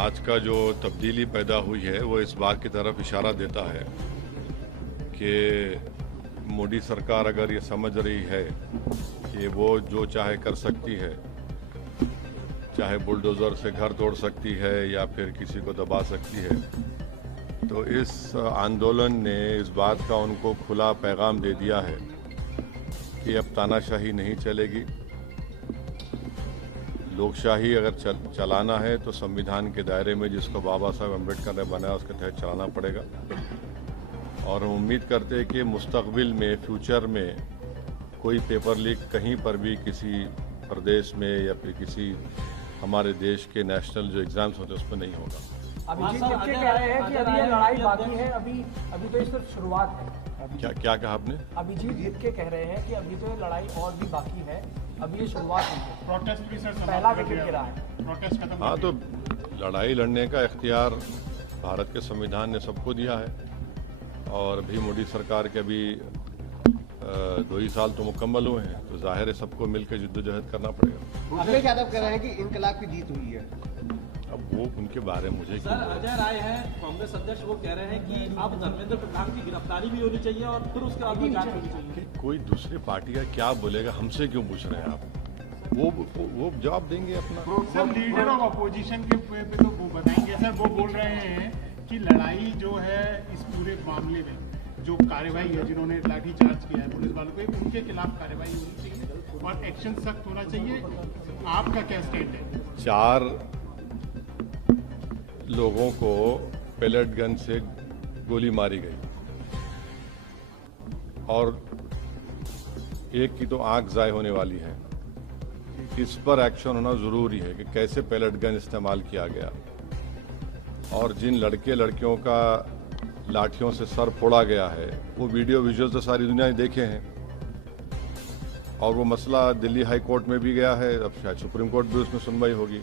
आज का जो तब्दीली पैदा हुई है वो इस बात की तरफ इशारा देता है कि मोदी सरकार अगर ये समझ रही है कि वो जो चाहे कर सकती है, चाहे बुलडोज़र से घर तोड़ सकती है या फिर किसी को दबा सकती है, तो इस आंदोलन ने इस बात का उनको खुला पैगाम दे दिया है कि अब तानाशाही नहीं चलेगी। लोकशाही अगर चलाना है तो संविधान के दायरे में जिसको बाबा साहब अम्बेडकर ने बनाया उसके तहत चलाना पड़ेगा। और हम उम्मीद करते हैं कि मुस्तकबिल में, फ्यूचर में कोई पेपर लीक कहीं पर भी किसी प्रदेश में या फिर किसी हमारे देश के नेशनल जो एग्जाम्स होते हैं उस पर नहीं होगा। अभिजीत लिपके कह रहे हैं कि अभी ये लड़ाई बाकी है, अभी तो ये सिर्फ शुरुआत है। क्या कहा आपने? अभिजीत लिपके कह रहे हैं कि अभी तो ये लड़ाई और भी बाकी है, अभी ये शुरुआत है। प्रोटेस्ट भी सर पहला विकेट गिरा है, प्रोटेस्ट खत्म। हाँ, तो लड़ाई लड़ने का इख्तियार भारत के संविधान ने सबको दिया है और अभी मोदी सरकार के अभी 2 ही साल तो मुकम्मल हुए हैं, तो जाहिर है सबको मिलकर जिद्दोजहद करना पड़ेगा। अगले यादव कह रहे हैं कि इनकलाब की जीत हुई है। अब वो उनके बारे में मुझे सर, अजय राय है कांग्रेस अध्यक्ष, वो कह रहे हैं कि अब धर्मेंद्र प्रधान की गिरफ्तारी भी होनी चाहिए और फिर उसके बाद में जांच होनी चाहिए। कोई दूसरी पार्टी का क्या बोलेगा, हमसे क्यों पूछ रहे हैं आप? वो जवाब देंगे अपना। सर, लीडर ऑफ अपोजिशन के पे तो वो बताएंगे। सर, वो बोल रहे हैं कि लड़ाई जो है इस पूरे मामले में जो कार्रवाई है, जिन्होंने लाठीचार्ज किया है पुलिस वालों पे, उनके खिलाफ कार्रवाई होनी चाहिए और एक्शन सख्त होना चाहिए। आपका क्या स्टैंड है? 4 लोगों को पेलेट गन से गोली मारी गई और एक की तो आंख ज़ाय होने वाली है। इस पर एक्शन होना ज़रूरी है कि कैसे पेलेट गन इस्तेमाल किया गया और जिन लड़के लड़कियों का लाठियों से सर फोड़ा गया है वो वीडियो विजुअल्स तो सारी दुनिया ने देखे हैं और वो मसला दिल्ली हाई कोर्ट में भी गया है, अब शायद सुप्रीम कोर्ट भी उसमें सुनवाई होगी।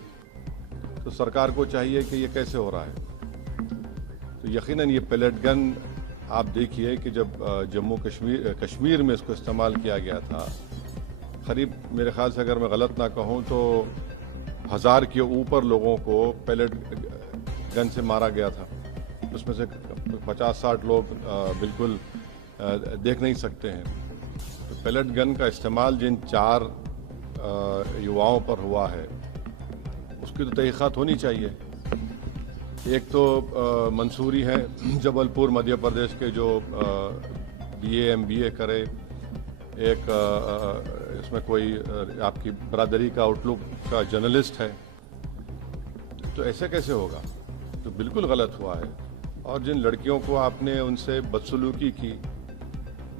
तो सरकार को चाहिए कि ये कैसे हो रहा है। तो यकीनन ये पेलेट गन आप देखिए कि जब जम्मू कश्मीर में इसको इस्तेमाल किया गया था, करीब मेरे ख्याल से अगर मैं गलत ना कहूँ तो 1000 के ऊपर लोगों को पेलेट गन से मारा गया था। उसमें से 50-60 लोग बिल्कुल देख नहीं सकते हैं। तो पेलेट गन का इस्तेमाल जिन 4 युवाओं पर हुआ है उसकी तो तहक़ीक़ात होनी चाहिए। एक तो मंसूरी है जबलपुर मध्य प्रदेश के जो BA MBA करे, एक इसमें कोई आपकी बरादरी का आउटलुक का जर्नलिस्ट है। तो ऐसे कैसे होगा? तो बिल्कुल गलत हुआ है। और जिन लड़कियों को आपने उनसे बदसलूकी की,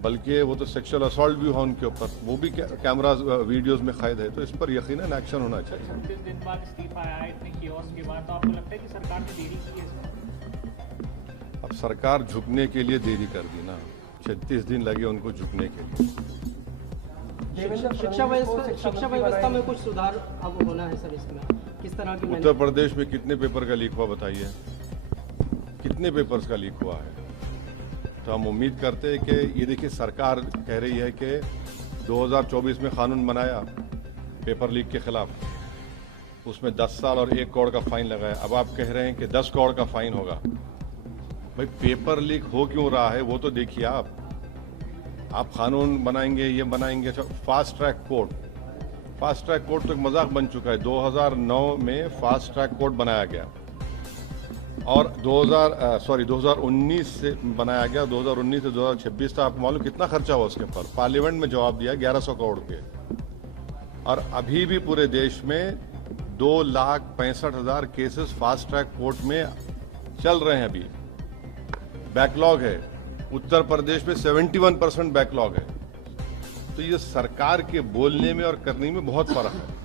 बल्कि वो तो सेक्सुअल असॉल्ट भी हुआ उनके ऊपर, वो भी कैमरास वीडियोस में कैद है। तो इस पर यकीनन एक्शन होना चाहिए। 36 दिन बाद इस्तीफा आया इतने कियोस्क के बाद, तो आपको लगता है कि सरकार ने देरी की है इसमें? अब सरकार झुकने के लिए देरी कर दी ना, 36 दिन लगे उनको झुकने के लिए। शिक्षा व्यवस्था में कुछ सुधार अब होना है सर, इसमें किस तरह की? उत्तर प्रदेश में कितने पेपर का लीक हुआ बताइए? कितने पेपर्स का लीक हुआ है? तो हम उम्मीद करते हैं कि ये देखिए, सरकार कह रही है कि 2024 में कानून बनाया पेपर लीक के खिलाफ, उसमें 10 साल और 1 करोड़ का फाइन लगाया। अब आप कह रहे हैं कि 10 करोड़ का फाइन होगा। भाई, पेपर लीक हो क्यों रहा है वो तो देखिए। आप कानून बनाएंगे, ये बनाएंगे। फास्ट ट्रैक कोर्ट तो एक मजाक बन चुका है। 2009 में फास्ट ट्रैक कोर्ट बनाया गया और 2019 से बनाया गया। 2019 से 2026 तक आपको मालूम कितना खर्चा हुआ उसके पर? पार्लियामेंट में जवाब दिया 1100 करोड़ के। और अभी भी पूरे देश में 2,65,000 केसेस फास्ट ट्रैक कोर्ट में चल रहे हैं। अभी बैकलॉग है। उत्तर प्रदेश में 71% बैकलॉग है। तो ये सरकार के बोलने में और करने में बहुत फर्क है।